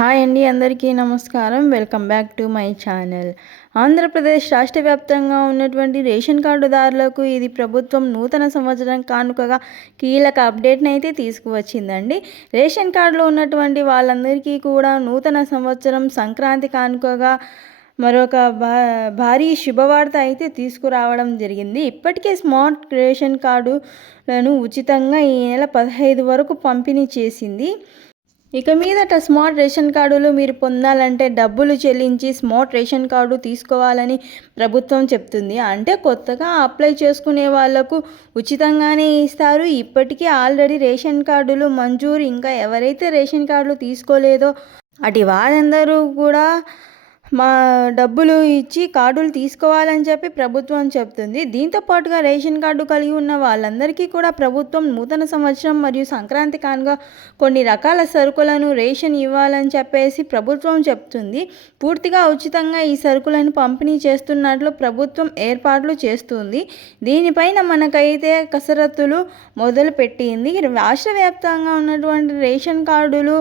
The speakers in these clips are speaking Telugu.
హాయ్ అండి అందరికీ నమస్కారం. Welcome back to my channel. Andhra Pradesh రాష్ట్ర వ్యాప్తంగా ఉన్నటువంటి రేషన్ కార్డుదారులకు ఇది ప్రభుత్వం నూతన సంవత్సరం కానుకగా కీలక అప్డేట్ని అయితే తీసుకువచ్చిందండి. రేషన్ కార్డులో ఉన్నటువంటి వాళ్ళందరికీ కూడా నూతన సంవత్సరం సంక్రాంతి కానుకగా మరొక భా భారీ శుభవార్త అయితే తీసుకురావడం జరిగింది. ఇప్పటికే స్మార్ట్ రేషన్ కార్డులను ఉచితంగా ఈ నెల పదహైదు వరకు పంపిణీ చేసింది. ఇక మీదట స్మార్ట్ రేషన్ కార్డులు మీరు పొందాలంటే డబ్బులు చెల్లించి స్మార్ట్ రేషన్ కార్డు తీసుకోవాలని ప్రభుత్వం చెప్తుంది. అంటే కొత్తగా అప్లై చేసుకునే వాళ్ళకు ఉచితంగానే ఇస్తారు. ఇప్పటికీ ఆల్రెడీ రేషన్ కార్డులు మంజూరు. ఇంకా ఎవరైతే రేషన్ కార్డులు తీసుకోలేదో అటు వారందరూ కూడా మా డబ్బులు ఇచ్చి కార్డులు తీసుకోవాలని చెప్పి ప్రభుత్వం చెప్తుంది. దీంతో పాటుగా రేషన్ కార్డు కలిగి ఉన్న వాళ్ళందరికీ కూడా ప్రభుత్వం నూతన సంవత్సరం మరియు సంక్రాంతి కానుగా కొన్ని రకాల సరుకులను రేషన్ ఇవ్వాలని చెప్పేసి ప్రభుత్వం చెప్తుంది. పూర్తిగా ఉచితంగా ఈ సరుకులను పంపిణీ చేస్తున్నట్లు ప్రభుత్వం ఏర్పాట్లు చేస్తుంది. దీనిపైన మనకైతే కసరత్తులు మొదలుపెట్టింది. రాష్ట్ర వ్యాప్తంగా ఉన్నటువంటి రేషన్ కార్డులు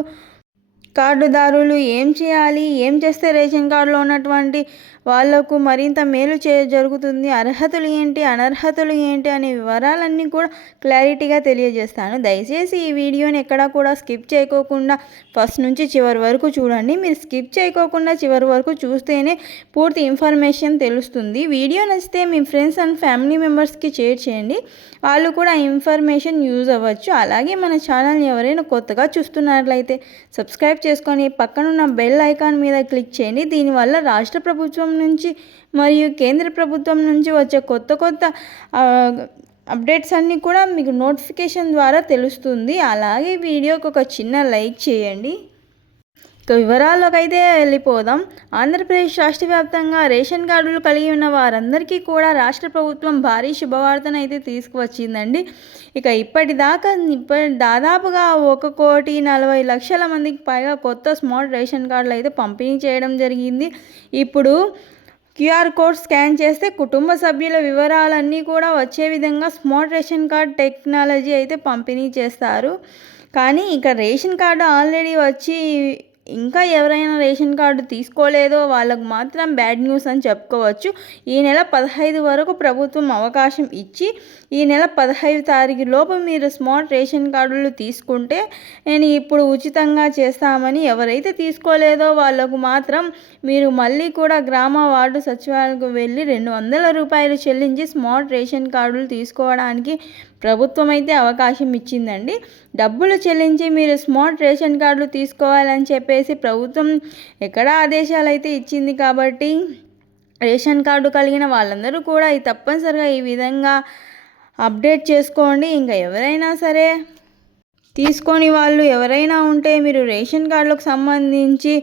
కార్డుదారులు ఏం చేయాలి? ఏం చేస్తే రేషన్ కార్డులో ఉన్నటువంటి వాళ్ళకు మరింత మేలు చే జరుగుతుంది. అర్హతలు ఏంటి అనర్హతలు ఏంటి అనే వివరాలన్నీ కూడా క్లారిటీగా తెలియజేస్తాను. దయచేసి ఈ వీడియోని ఎక్కడా కూడా స్కిప్ చేయకోకుండా ఫస్ట్ నుంచి చివరి వరకు చూడండి. మీరు స్కిప్ చేయకోకుండా చివరి వరకు చూస్తేనే పూర్తి ఇన్ఫర్మేషన్ తెలుస్తుంది. వీడియో నచ్చితే మీ ఫ్రెండ్స్ అండ్ ఫ్యామిలీ మెంబర్స్కి షేర్ చేయండి. వాళ్ళు కూడా ఇన్ఫర్మేషన్ యూజ్ అవ్వచ్చు. అలాగే మన ఛానల్ని ఎవరైనా కొత్తగా చూస్తున్నట్లయితే సబ్స్క్రైబ్ చేసుకొని పక్కనున్న బెల్ ఐకాన్ మీద క్లిక్ చేయండి. దీనివల్ల రాష్ట్ర ప్రభుత్వం నుంచి మరియు కేంద్ర ప్రభుత్వం నుంచి వచ్చే కొత్త కొత్త అప్డేట్స్ అన్నీ కూడా మీకు నోటిఫికేషన్ ద్వారా తెలుస్తుంది. అలాగే వీడియోకి ఒక చిన్న లైక్ చేయండి. ఇక వివరాల్లోకి అయితే వెళ్ళిపోదాం. ఆంధ్రప్రదేశ్ రాష్ట్ర వ్యాప్తంగా రేషన్ కార్డులు కలిగి ఉన్న వారందరికీ కూడా రాష్ట్ర ప్రభుత్వం భారీ శుభవార్తను అయితే తీసుకువచ్చిందండి. ఇక ఇప్పటిదాకా ఇప్పటి దాదాపుగా ఒక కోటి నలభై లక్షల మందికి పైగా కొత్త స్మార్ట్ రేషన్ కార్డులు అయితే పంపిణీ చేయడం జరిగింది. ఇప్పుడు క్యూఆర్ కోడ్ స్కాన్ చేస్తే కుటుంబ సభ్యుల వివరాలన్నీ కూడా వచ్చే విధంగా స్మార్ట్ రేషన్ కార్డ్ టెక్నాలజీ అయితే పంపిణీ చేస్తారు. కానీ ఇక రేషన్ కార్డు ఆల్రెడీ వచ్చి ఇంకా ఎవరైనా రేషన్ కార్డు తీసుకోలేదో వాళ్ళకు మాత్రం బ్యాడ్ న్యూస్ అని చెప్పుకోవచ్చు. ఈ నెల పదహైదు వరకు ప్రభుత్వం అవకాశం ఇచ్చి ఈ నెల పదహైదు తారీఖు లోపు మీరు స్మార్ట్ రేషన్ కార్డులు తీసుకుంటే నేను ఇప్పుడు ఉచితంగా చేస్తామని ఎవరైతే తీసుకోలేదో వాళ్ళకు మాత్రం మీరు మళ్ళీ కూడా గ్రామ వార్డు సచివాలయకు వెళ్ళి రెండు వందల రూపాయలు చెల్లించి స్మార్ట్ రేషన్ కార్డులు తీసుకోవడానికి ప్రభుత్వం అయితే అవకాశం ఇచ్చిందండి. డబ్బులు చెల్లించి మీరు స్మార్ట్ రేషన్ కార్డులు తీసుకోవాలని చెప్పేసి ప్రభుత్వం ఎక్కడ ఆదేశాలు అయితే ఇచ్చింది కాబట్టి రేషన్ కార్డు కలిగిన వాళ్ళందరూ కూడా ఈ తప్పనిసరిగా ఈ విధంగా అప్డేట్ చేసుకోండి. ఇంకా ఎవరైనా సరే తీసుకొని వాళ్ళు ఎవరైనా ఉంటే మీరు రేషన్ కార్డులకు సంబంధించి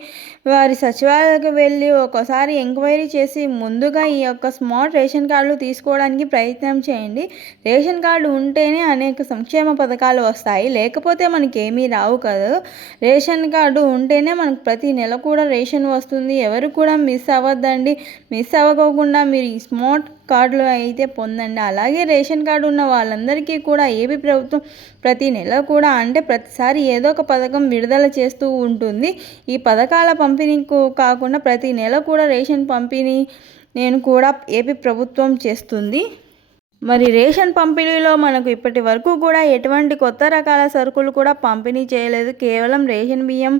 వారి సచివాలయకు వెళ్ళి ఒక్కోసారి ఎంక్వైరీ చేసి ముందుగా ఈ యొక్క స్మార్ట్ రేషన్ కార్డులు తీసుకోవడానికి ప్రయత్నం చేయండి. రేషన్ కార్డు ఉంటేనే అనేక సంక్షేమ పథకాలు వస్తాయి. లేకపోతే మనకి ఏమీ రావు కదా. రేషన్ కార్డు ఉంటేనే మనకు ప్రతి నెల కూడా రేషన్ వస్తుంది. ఎవరు కూడా మిస్ అవ్వద్దండి. మిస్ అవ్వకోకుండా మీరు ఈ స్మార్ట్ కార్డులు అయితే పొందండి. అలాగే రేషన్ కార్డు ఉన్న వాళ్ళందరికీ కూడా ఏపీ ప్రభుత్వం ప్రతి నెల కూడా అంటే ప్రతిసారి ఏదో ఒక పథకం విడుదల చేస్తూ ఉంటుంది. ఈ పథకాల పంపిణీ కాకుండా ప్రతి నెల కూడా రేషన్ పంపిణీ నేను కూడా ఏపీ ప్రభుత్వం చేస్తుంది. మరి రేషన్ పంపిణీలో మనకు ఇప్పటి వరకు కూడా ఎటువంటి కొత్త రకాల సరుకులు కూడా పంపిణీ చేయలేదు. కేవలం రేషన్ బియ్యం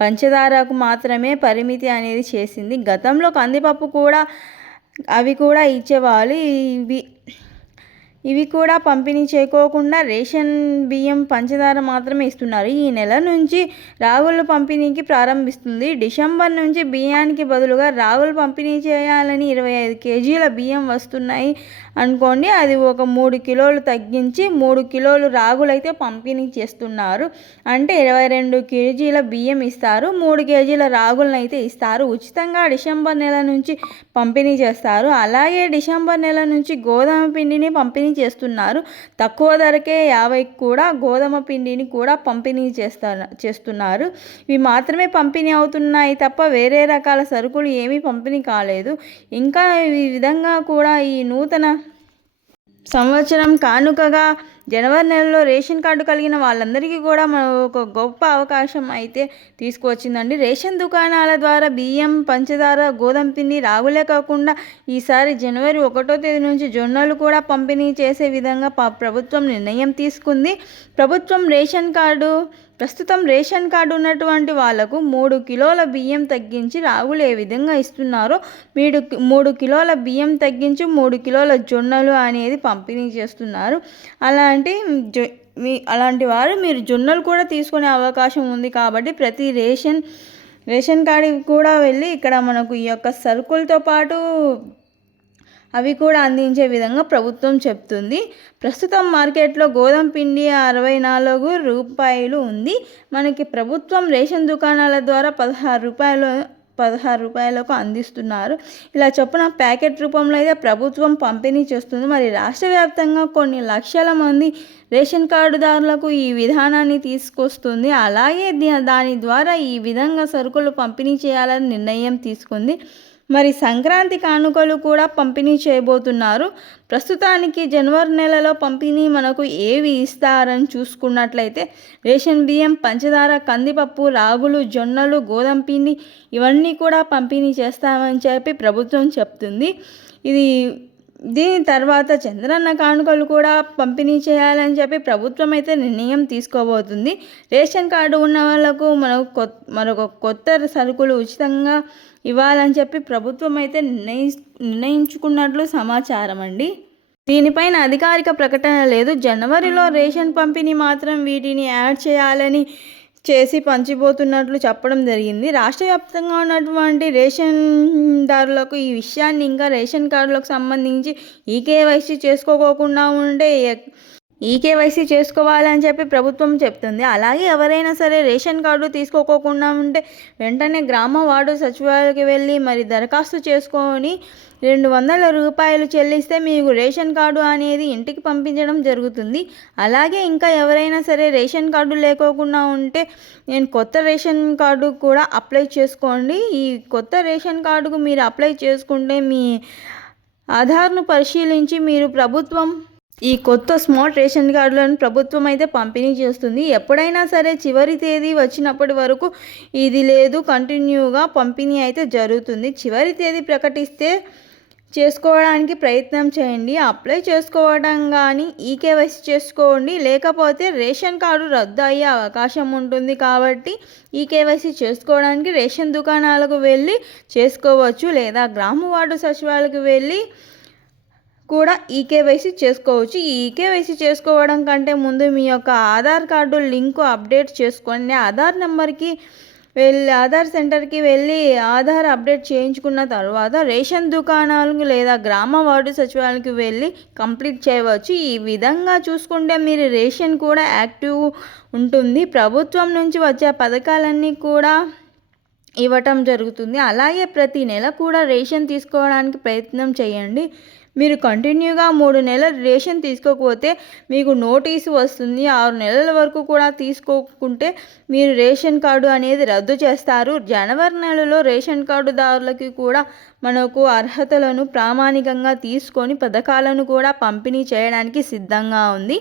పంచదారకు మాత్రమే పరిమితి అనేది చేసింది. గతంలో కందిపప్పు కూడా అవి కూడా ఇచ్చేవాళ్ళు. ఇవి ఇవి కూడా పంపిణీ చేయకోకుండా రేషన్ బియ్యం పంచదార మాత్రమే ఇస్తున్నారు. ఈ నెల నుంచి రాగుల పంపిణీకి ప్రారంభిస్తుంది. డిసెంబర్ నుంచి బియ్యానికి బదులుగా రాగులు పంపిణీ చేయాలని ఇరవై ఐదు కేజీల బియ్యం వస్తున్నాయి అనుకోండి. అది ఒక మూడు కిలోలు తగ్గించి మూడు కిలోలు రాగులైతే పంపిణీ చేస్తున్నారు. అంటే ఇరవై రెండు కేజీల బియ్యం ఇస్తారు. మూడు కేజీల రాగులను అయితే ఇస్తారు. ఉచితంగా డిసెంబర్ నెల నుంచి పంపిణీ చేస్తారు. అలాగే డిసెంబర్ నెల నుంచి గోధుమ పిండిని పంపిణీ చేస్తున్నారు. తక్కువ ధరకే యాభై కూడా గోధుమ పిండిని కూడా పంపిణీ చేస్తారు చేస్తున్నారు. ఇవి మాత్రమే పంపిణీ అవుతున్నాయి తప్ప వేరే రకాల సరుకులు ఏమీ పంపిణీ కాలేదు. ఇంకా ఈ విధంగా కూడా ఈ నూతన సంవత్సరం కానుకగా జనవరి నెలలో రేషన్ కార్డు కలిగిన వాళ్ళందరికీ కూడా మన ఒక గొప్ప అవకాశం అయితే తీసుకువచ్చిందండి. రేషన్ దుకాణాల ద్వారా బియ్యం పంచదార గోధుమ పిండి రాగులే కాకుండా ఈసారి జనవరి ఒకటో తేదీ నుంచి జొన్నలు కూడా పంపిణీ చేసే విధంగా ప్రభుత్వం నిర్ణయం తీసుకుంది. ప్రభుత్వం రేషన్ కార్డు ప్రస్తుతం రేషన్ కార్డు ఉన్నటువంటి వాళ్ళకు మూడు కిలోల బియ్యం తగ్గించి రాగులు ఏ విధంగా ఇస్తున్నారో? మీరు మూడు కిలోల బియ్యం తగ్గించి మూడు కిలోల జొన్నలు అనేది పంపిణీ చేస్తున్నారు. అలా అలాంటి జొ మీ అలాంటి వారు మీరు జొన్నలు కూడా తీసుకునే అవకాశం ఉంది కాబట్టి ప్రతి రేషన్ రేషన్ కార్డు కూడా వెళ్ళి ఇక్కడ మనకు ఈ యొక్క సరుకులతో పాటు అవి కూడా అందించే విధంగా ప్రభుత్వం చెప్తుంది. ప్రస్తుతం మార్కెట్లో గోధుమ పిండి అరవై నాలుగు రూపాయలు ఉంది. మనకి ప్రభుత్వం రేషన్ దుకాణాల ద్వారా పదహారు రూపాయలు పదహారు రూపాయలకు అందిస్తున్నారు. ఇలా చొప్పున ప్యాకెట్ రూపంలో అయితే ప్రభుత్వం పంపిణీ చేస్తుంది. మరి రాష్ట్ర వ్యాప్తంగా కొన్ని లక్షల మంది రేషన్ కార్డుదారులకు ఈ విధానాన్ని తీసుకొస్తుంది. అలాగే దాని ద్వారా ఈ విధంగా సరుకులు పంపిణీ చేయాలని నిర్ణయం తీసుకుంది. మరి సంక్రాంతి కానుకలు కూడా పంపిణీ చేయబోతున్నారు. ప్రస్తుతానికి జనవరి నెలలో పంపిణీ మనకు ఏవి ఇస్తారని చూసుకున్నట్లయితే రేషన్ బియ్యం పంచదార కందిపప్పు రాగులు జొన్నలు గోధుమ పిండి ఇవన్నీ కూడా పంపిణీ చేస్తామని చెప్పి ప్రభుత్వం చెప్తుంది. ఇది దీని తర్వాత చంద్రన్న కానుకలు కూడా పంపిణీ చేయాలని చెప్పి ప్రభుత్వం అయితే నిర్ణయం తీసుకోబోతుంది. రేషన్ కార్డు ఉన్న వాళ్ళకు మనకు మరొక కొత్త సరుకులు ఉచితంగా ఇవ్వాలని చెప్పి ప్రభుత్వం అయితే నిర్ణయి నిర్ణయించుకున్నట్లు సమాచారం అండి. దీనిపైన అధికారిక ప్రకటన లేదు. జనవరిలో రేషన్ పంపిణీ మాత్రం వీటిని యాడ్ చేయాలని చేసి పంచిపోతున్నట్లు చెప్పడం జరిగింది. రాష్ట్ర వ్యాప్తంగా ఉన్నటువంటి రేషన్ దారులకు ఈ విషయాన్ని ఇంకా రేషన్ కార్డులకు సంబంధించి ఈకేవైసీ చేసుకోకుండా ఉంటే ఈ కేవైసీ చేసుకోవాలని చెప్పి ప్రభుత్వం చెప్తుంది. అలాగే ఎవరైనా సరే రేషన్ కార్డు తీసుకోకోకుండా ఉంటే వెంటనే గ్రామ వార్డు సచివాలయకి వెళ్ళి మరి దరఖాస్తు చేసుకొని రెండు వందల రూపాయలు చెల్లిస్తే మీకు రేషన్ కార్డు అనేది ఇంటికి పంపించడం జరుగుతుంది. అలాగే ఇంకా ఎవరైనా సరే రేషన్ కార్డు లేకోకుండా ఉంటే నేను కొత్త రేషన్ కార్డు కూడా అప్లై చేసుకోండి. ఈ కొత్త రేషన్ కార్డుకు మీరు అప్లై చేసుకుంటే మీ ఆధార్ను పరిశీలించి మీరు ప్రభుత్వం ఈ కొత్త స్మార్ట్ రేషన్ కార్డులను ప్రభుత్వం అయితే పంపిణీ చేస్తుంది. ఎప్పుడైనా సరే చివరి తేదీ వచ్చినప్పటి వరకు ఇది లేదు కంటిన్యూగా పంపిణీ అయితే జరుగుతుంది. చివరి తేదీ ప్రకటిస్తే చేసుకోవడానికి ప్రయత్నం చేయండి. అప్లై చేసుకోవడం కానీ ఈకేవైసీ చేసుకోండి. లేకపోతే రేషన్ కార్డు రద్దు అయ్యే అవకాశం ఉంటుంది కాబట్టి ఈకేవైసీ చేసుకోవడానికి రేషన్ దుకాణాలకు వెళ్ళి చేసుకోవచ్చు లేదా గ్రామ వార్డు సచివాలకు వెళ్ళి కూడా ఈకేవైసీ చేసుకోవచ్చు. ఈ ఈకేవైసీ చేసుకోవడం కంటే ముందు మీ యొక్క ఆధార్ కార్డు లింకు అప్డేట్ చేసుకోండి. ఆధార్ నెంబర్కి వెళ్ళి ఆధార్ సెంటర్కి వెళ్ళి ఆధార్ అప్డేట్ చేయించుకున్న తర్వాత రేషన్ దుకాణాలకు లేదా గ్రామ వార్డు సచివాలయానికి వెళ్ళి కంప్లీట్ చేయవచ్చు. ఈ విధంగా చూసుకుంటే మీరు రేషన్ కూడా యాక్టివ్ ఉంటుంది. ప్రభుత్వం నుంచి వచ్చే పథకాలన్నీ కూడా ఇవ్వటం జరుగుతుంది. అలాగే ప్రతి నెల కూడా రేషన్ తీసుకోవడానికి ప్రయత్నం చేయండి. మీరు కంటిన్యూగా మూడు నెలలు రేషన్ తీసుకోకపోతే మీకు నోటీసు వస్తుంది. ఆరు నెలల వరకు కూడా తీసుకోకుంటే మీరు రేషన్ కార్డు అనేది రద్దు చేస్తారు. జనవరి నెలలో రేషన్ కార్డుదారులకి కూడా మనకు అర్హతలను ప్రామాణికంగా తీసుకొని పథకాలను కూడా పంపిణీ చేయడానికి సిద్ధంగా ఉంది.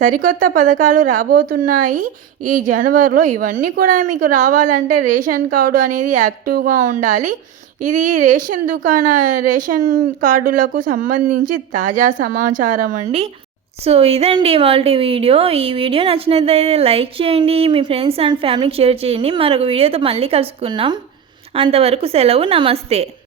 సరికొత్త పథకాలు రాబోతున్నాయి. ఈ జనవరిలో ఇవన్నీ కూడా మీకు రావాలంటే రేషన్ కార్డు అనేది యాక్టివ్గా ఉండాలి. ఇది రేషన్ దుకాణ రేషన్ కార్డులకు సంబంధించి తాజా సమాచారం అండి. సో ఇదండి వాళ్ళ వీడియో. ఈ వీడియో నచ్చినట్లయితే లైక్ చేయండి మీ ఫ్రెండ్స్ అండ్ ఫ్యామిలీకి షేర్ చేయండి. మరొక వీడియోతో మళ్ళీ కలుసుకున్నాం అంతవరకు సెలవు నమస్తే.